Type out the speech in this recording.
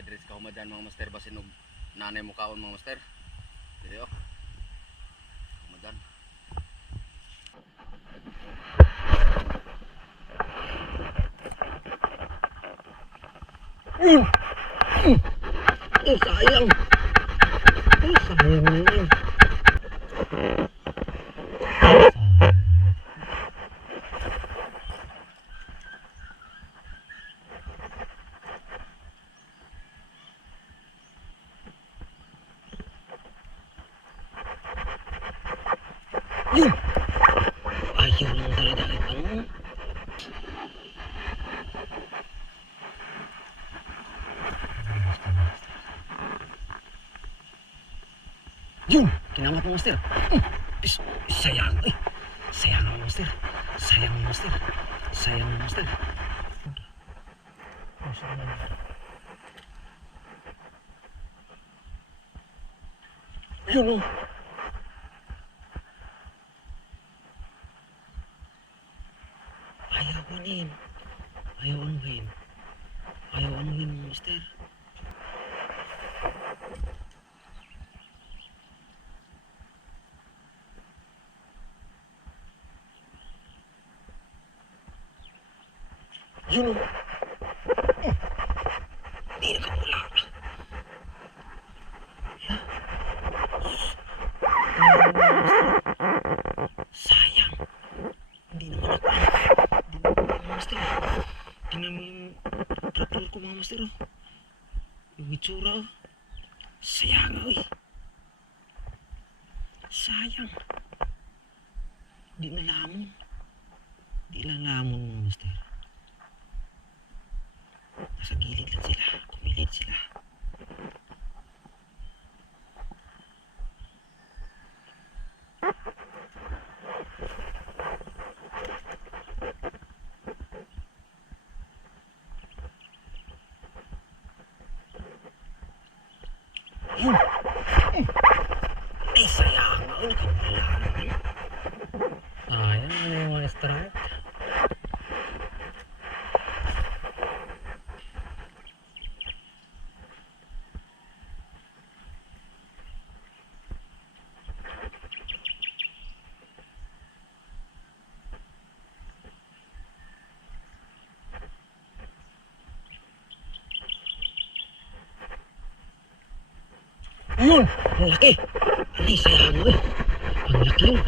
Kadres ka humadyan mga master basin og nanay mo kaon mga master. Dili oh. Humadyan. Sayang. Sayang naman. Yun! Ayaw lang talaga ito. Yun! Kinama po, master. Sayang. Ay, sayang naman, master. Sayang naman, master. Sayang naman, master. Yun, oh. Ayaw anuhin. Ayaw anuhin. Ayaw anuhin, master. Yun, oh. Hindi nakapula. Sayang. Hindi naman ako. Hindi naman, master. Tingnan mo yung tractor ko, mga master, oh. Yung itsura, oh. Sayang, oh, eh. Sayang. Hindi na lamon. Hindi na lamon, mga master. Nasa gilid lang sila. Kumilid sila. Yun! Ay, sayang. Ay, nakawala naman. Ayan, ano yung mga strike? Yun! Ang laki! Ay, sayang mo eh. Ang laki yun.